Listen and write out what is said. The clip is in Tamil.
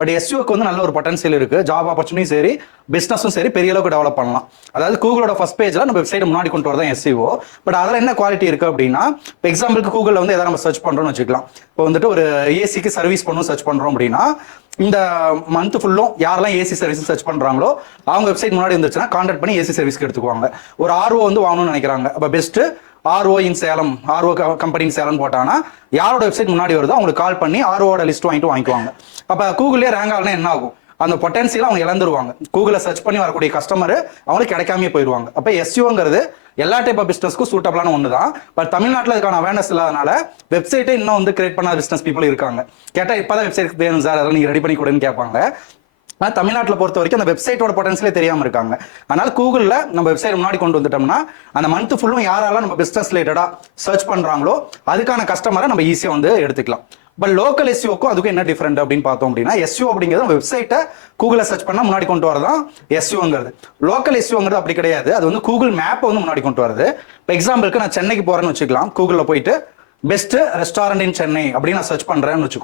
பட் எஸ்யூக்கு வந்து நல்ல ஒரு பொட்டன்சியல் இருக்கு. ஜாப் ஆப்பர்ச்சுனிட்டி சரி, பிசினஸும் சரி பெரிய அளவுக்கு டெவலப் பண்ணலாம். அதாவது கூகுளோட ஃபர்ஸ்ட் பேஜ்ல நம்ம வெப்சைட் முன்னாடி கொண்டு வரதான் எஸ்இஓ. பட் அதில் என்ன குவாலிட்டி இருக்கு அப்படின்னா, இப்போ எக்ஸாம்பிளுக்கு கூகுளில் வந்து எதாவது நம்ம சர்ச் பண்றோம்னு வச்சுக்கலாம். இப்போ வந்துட்டு ஒரு ஏசிக்கு சர்வீஸ் பண்ணணும் சர்ச் பண்றோம் அப்படின்னா, இந்த மந்த் ஃபுல்லும் யாரெல்லாம் ஏசி சர்வீஸ் சர்ச் பண்றாங்களோ அவங்க வெப்சைட் முன்னாடி இருந்துச்சுன்னா கான்டாக்ட் பண்ணி ஏசி சர்வீஸ்க்கு எடுத்துக்குவாங்க. ஒரு ஆர்ஓ வந்து வாங்கணும்னு நினைக்கிறாங்க, அப்போ பெஸ்ட் ஆர்ஓ இன் சேலம், ஆர்ஓ கம்பெனி சேலம் போட்டாங்கன்னா யாரோட வெப்சைட் முன்னாடி வருதோ அவங்களுக்கு கால் பண்ணி ஆர்ஓட லிஸ்ட் வாங்கிக்குவாங்க. அப்போ கூகுளே ரேங்க் ஆகலாம் என்ன ஆகும், அந்த பொட்டன்சியல் அவங்க இழந்துருவாங்க. கூகுள சர்ச் பண்ணி வரக்கூடிய கஸ்டமர் அவங்களுக்கு கிடைக்காம போயிடுவாங்க. அப்போ எஸ்யூங்கிறது எல்லா டைப் ஆஃப் பிசினஸ்க்கும் சூட்டபிளான ஒன்று தான். பட் தமிழ்நாட்டில் அதுக்கான அவேர்னஸ் இல்லாதனால வெப்சைட்டே இன்னும் வந்து கிரியேட் பண்ணாத பிசினஸ் பீப்புள் இருக்காங்க. கேட்டால் இப்போதான் வெப்சைட் வேணும் சார், அதெல்லாம் நீங்கள் ரெடி பண்ணி கொடுன்னு கேட்பாங்க. ஆனால் தமிழ்நாட்டில் பொறுத்த வரைக்கும் அந்த வெப்சைட்டோட பொட்டன்சியலே தெரியாமல் இருக்காங்க. அதனால கூகுளில் நம்ம வெப்சைட் முன்னாடி கொண்டு வந்துட்டோம்னா அந்த மந்த் ஃபுல்லும் யாரெல்லாம் நம்ம பிசினஸ் ரிலேட்டடாக சர்ச் பண்ணுறாங்களோ அதுக்கான கஸ்டமரை நம்ம ஈஸியாக வந்து எடுத்துக்கலாம். பட் லோக்கல் எஸ்யூக்கும் அதுக்கும் என்ன டிஃபரெண்ட் அப்படின்னு பார்த்தோம் அப்படின்னா, எஸ்யூ அப்படிங்கிறது வெப்சைட்டை கூகுளில் சர்ச் பண்ணால் முன்னாடி கொண்டு வரதான் எஸ்யூங்கிறது. லோக்கல் எஸ்யூங்கிறது அப்படி கிடையாது, அது வந்து கூகுள் மேப்பை வந்து முன்னாடி கொண்டு வருது. இப்போ எக்ஸாம்பிளுக்கு நான் சென்னைக்கு போகிறேன்னு வச்சுக்கலாம், கூகுளில் போயிட்டு பெஸ்ட் ரெஸ்டாரண்ட் இன் சென்னை அப்படின்னு நான் சர்ச் பண்ணுறேன்னு வச்சுக்கோங்க.